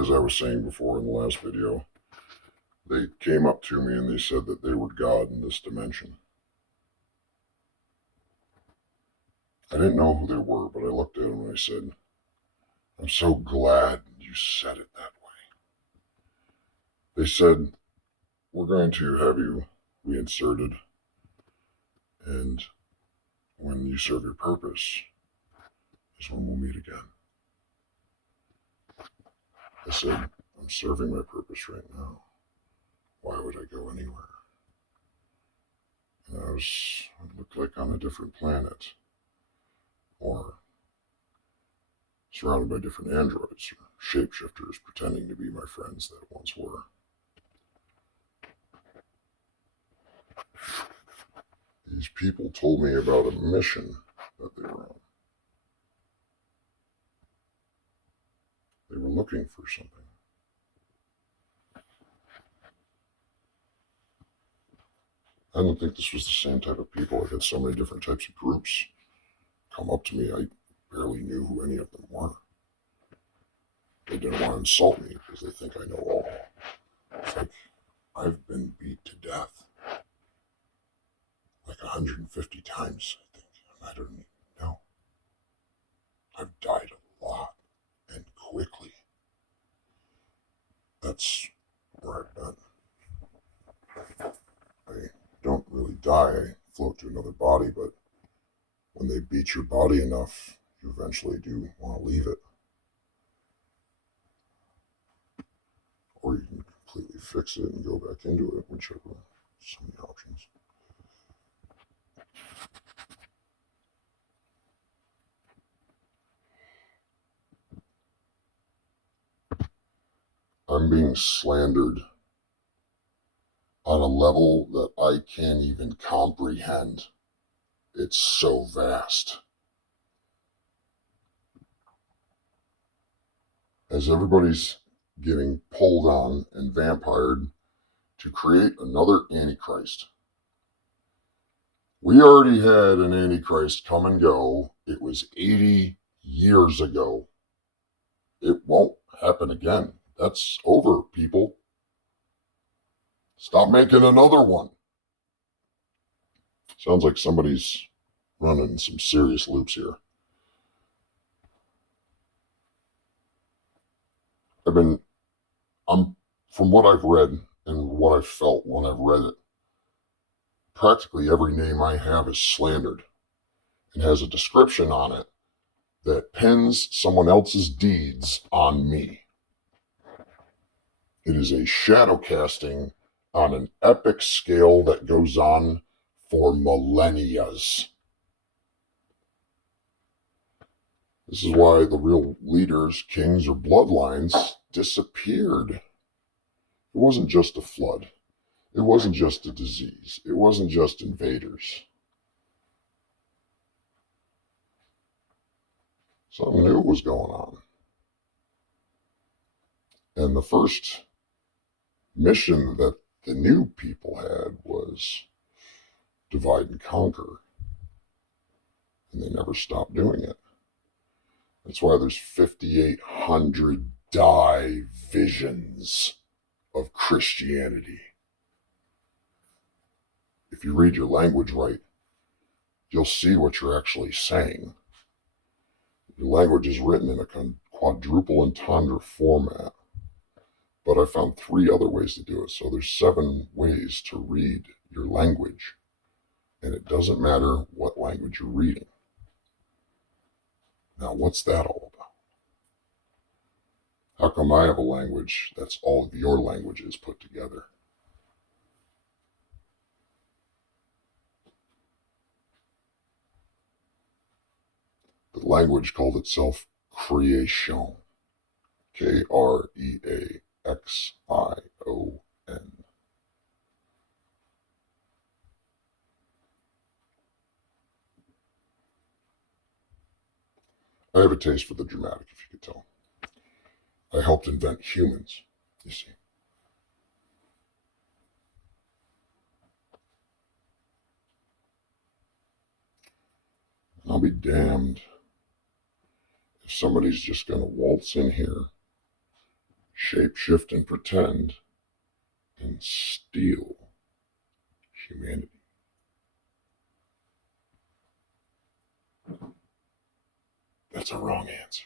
as I was saying before in the last video, they came up to me and they said that they were God in this dimension. I didn't know who they were, but I looked at them and I said, I'm so glad you said it that way. They said, we're going to have you reinserted, and when you serve your purpose is when we'll meet again. I said, I'm serving my purpose right now. Why would I go anywhere? And it looked like on a different planet, or surrounded by different androids or shapeshifters pretending to be my friends that once were. These people told me about a mission that they were on. They were looking for something. I didn't think this was the same type of people. I had so many different types of groups come up to me. I barely knew who any of them were. They didn't want to insult me because they think I know all. It's like, I've been beat to death like 150 times, I think. I don't even know. I've died a lot and quickly. That's where I've been. I don't really die. I float to another body, but when they beat your body enough, you eventually do want to leave it. Or you can completely fix it and go back into it, whichever. So many options. I'm being slandered on a level that I can't even comprehend. It's so vast. As everybody's getting pulled on and vampired to create another Antichrist. We already had an Antichrist come and go. It was 80 years ago. It won't happen again. That's over, people. Stop making another one. Sounds like somebody's running some serious loops here. From what I've read and what I've felt when I've read it, practically every name I have is slandered and has a description on it that pins someone else's deeds on me. It is a shadow casting on an epic scale that goes on for millennia. This is why the real leaders, kings, or bloodlines disappeared. It wasn't just a flood. It wasn't just a disease. It wasn't just invaders. Something new was going on. And the first mission that the new people had was divide and conquer. And they never stopped doing it. That's why there's 5,800 divisions of Christianity. If you read your language right, you'll see what you're actually saying. Your language is written in a quadruple entendre format, but I found 3 other ways to do it. So there's 7 ways to read your language, and it doesn't matter what language you're reading. Now, what's that all about? How come I have a language that's all of your languages put together? The language called itself creation. Kreaxion. I have a taste for the dramatic, if you could tell. I helped invent humans, you see. And I'll be damned if somebody's just going to waltz in here, shapeshift and pretend, and steal humanity. That's a wrong answer.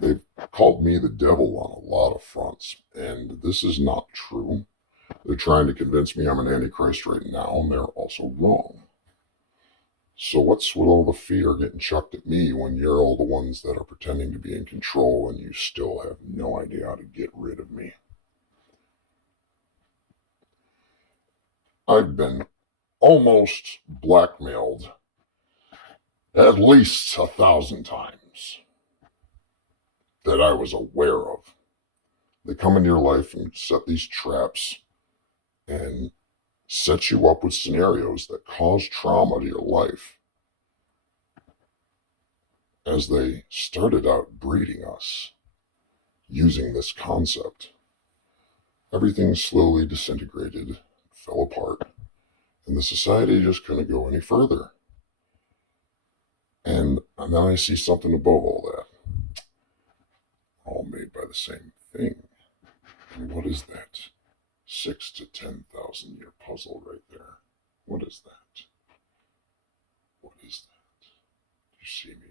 They've called me the devil on a lot of fronts, and this is not true. They're trying to convince me I'm an antichrist right now, and they're also wrong. So what's with all the fear getting chucked at me when you're all the ones that are pretending to be in control and you still have no idea how to get rid of me? I've been almost blackmailed at least 1,000 times that I was aware of. They come into your life and set these traps and set you up with scenarios that cause trauma to your life. As they started out breeding us using this concept, everything slowly disintegrated, fell apart, and the society just couldn't go any further. And then I see something above all that, all made by the same thing. And what is that? 6,000 to 10,000 year puzzle right there. What is that? What is that? You see me?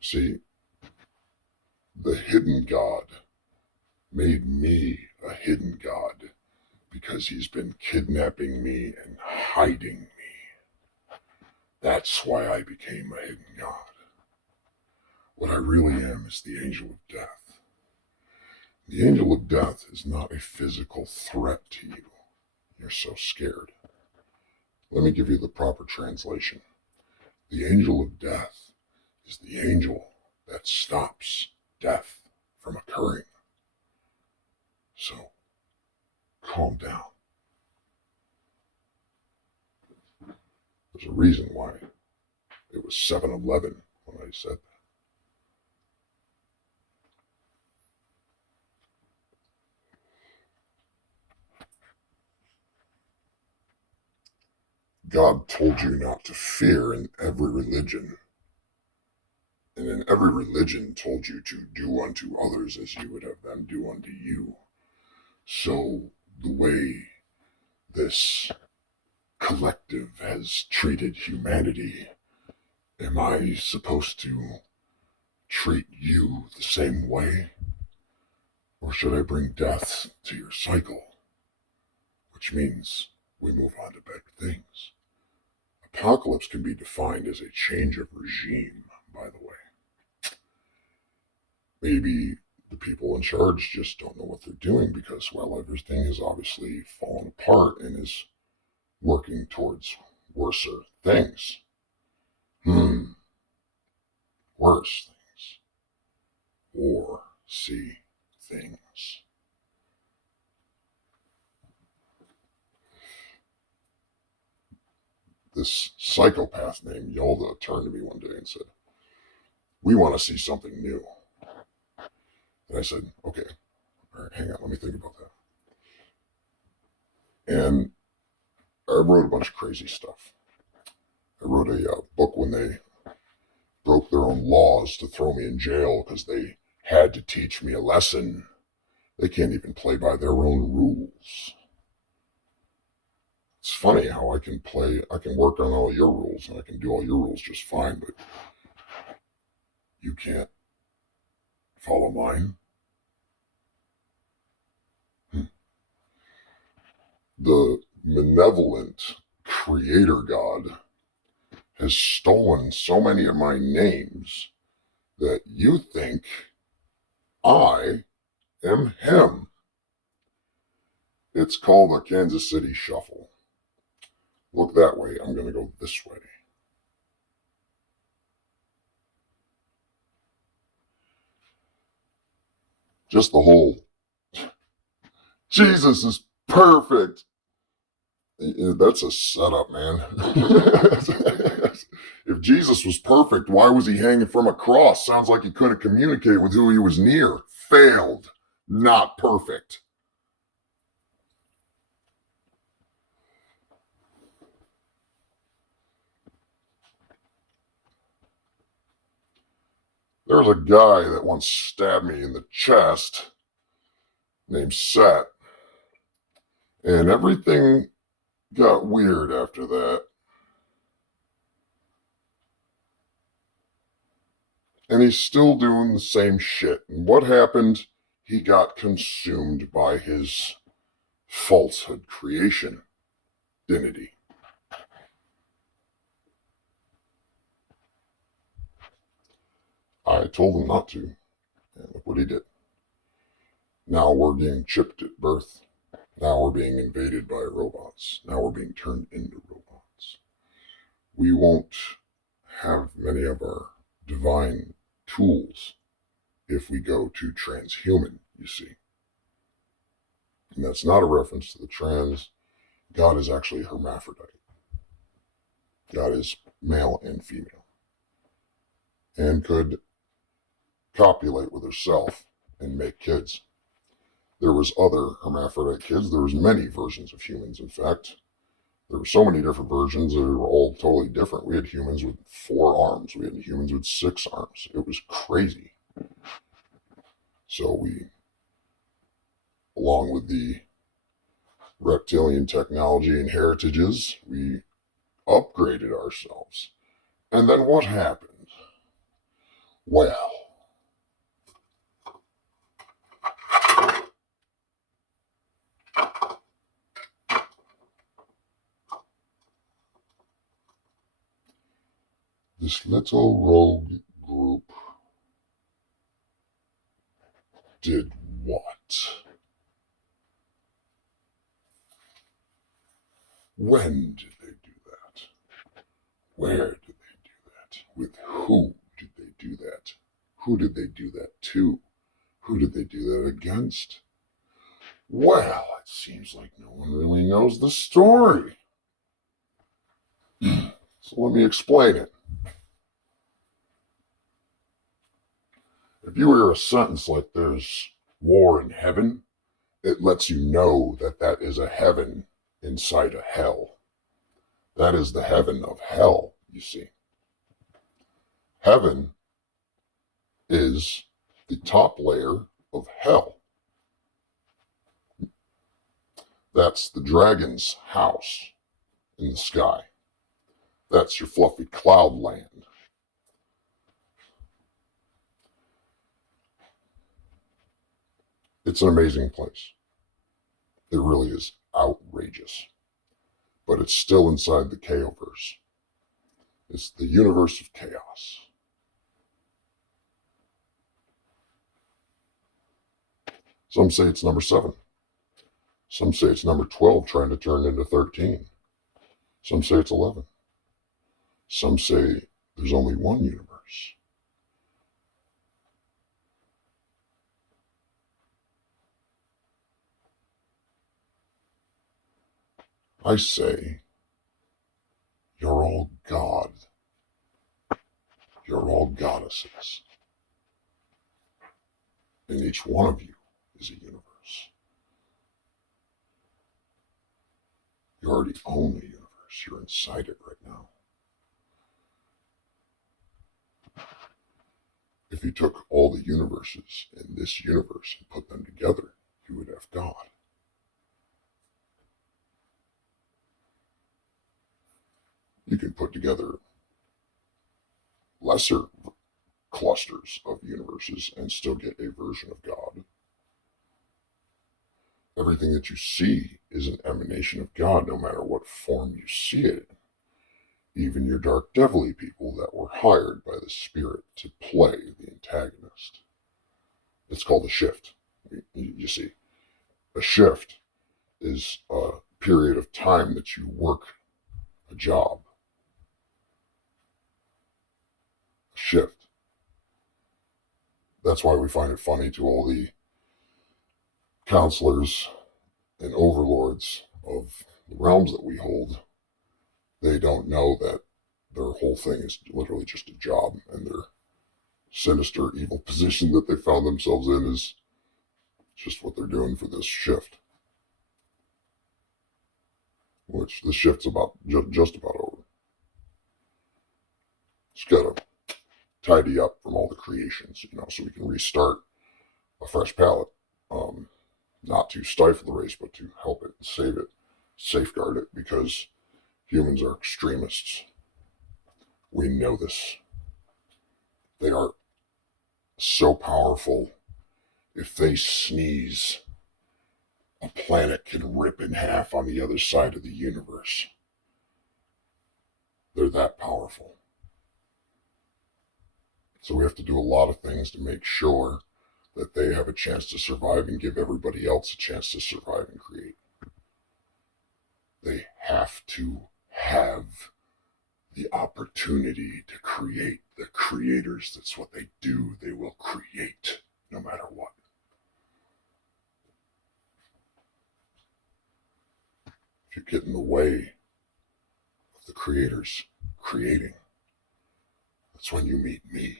See, the hidden God made me a hidden God because he's been kidnapping me and hiding me. That's why I became a hidden God. What I really am is the angel of death. The angel of death is not a physical threat to you. You're so scared. Let me give you the proper translation. The angel of death is the angel that stops death from occurring. So, calm down. There's a reason why it was 7-Eleven when I said that. God told you not to fear in every religion. And in every religion told you to do unto others as you would have them do unto you. So the way this collective has treated humanity, am I supposed to treat you the same way? Or should I bring death to your cycle? Which means we move on to better things. Apocalypse can be defined as a change of regime, by the way. Maybe the people in charge just don't know what they're doing because, well, everything has obviously fallen apart and is working towards worser things. Worse things. Or see things. This psychopath named Yolda turned to me one day and said, "We want to see something new." And I said, "Okay, all right, hang on, let me think about that." And I wrote a bunch of crazy stuff. I wrote a book when they broke their own laws to throw me in jail because they had to teach me a lesson. They can't even play by their own rules. It's funny how I can work on all your rules and I can do all your rules just fine, but you can't follow mine. The malevolent creator God has stolen so many of my names that you think I am him. It's called the Kansas City Shuffle. Look that way, I'm going to go this way. Just the whole Jesus is perfect. That's a setup, man. If Jesus was perfect, why was he hanging from a cross? Sounds like he couldn't communicate with who he was near. Failed. Not perfect. There's a guy that once stabbed me in the chest named Seth, and everything got weird after that. And he's still doing the same shit. And what happened? He got consumed by his falsehood creation, didn't he? I told him not to, and look what he did. Now we're getting chipped at birth. Now we're being invaded by robots. Now we're being turned into robots. We won't have many of our divine tools if we go to transhuman, you see. And that's not a reference to the trans. God is actually a hermaphrodite. God is male and female. And could copulate with herself and make kids. There was other hermaphrodite kids. There was many versions of humans, in fact. There were so many different versions. They were all totally different. We had humans with 4 arms. We had humans with 6 arms. It was crazy. So we, along with the reptilian technology and heritages, we upgraded ourselves. And then what happened? Well, this little rogue group did what? When did they do that? Where did they do that? With who did they do that? Who did they do that to? Who did they do that against? Well, it seems like no one really knows the story. So let me explain it. If you hear a sentence like there's war in heaven, it lets you know that that is a heaven inside a hell. That is the heaven of hell, you see. Heaven is the top layer of hell. That's the dragon's house in the sky. That's your fluffy cloud land. It's an amazing place. It really is outrageous. But it's still inside the Chaoverse. It's the universe of chaos. Some say it's number 7. Some say it's number 12 trying to turn into 13. Some say it's 11. Some say there's only one universe. I say, you're all God. You're all goddesses. And each one of you is a universe. You already own the universe. You're inside it right now. If you took all the universes in this universe and put them together, you would have God. You can put together lesser clusters of universes and still get a version of God. Everything that you see is an emanation of God, no matter what form you see it in. Even your dark devilly people that were hired by the spirit to play the antagonist. It's called a shift. You see, a shift is a period of time that you work a job. A shift. That's why we find it funny to all the counselors and overlords of the realms that we hold. They don't know that their whole thing is literally just a job, and their sinister, evil position that they found themselves in is just what they're doing for this shift. Which the shift's about just about over. Just gotta tidy up from all the creations, so we can restart a fresh palette. Not to stifle the race, but to help it, save it, safeguard it, because humans are extremists. We know this. They are so powerful. If they sneeze, a planet can rip in half on the other side of the universe. They're that powerful. So we have to do a lot of things to make sure that they have a chance to survive and give everybody else a chance to survive and create. They have to have the opportunity to create. The creators, that's what they do. They will create no matter what. If you get in the way of the creators creating, that's when you meet me.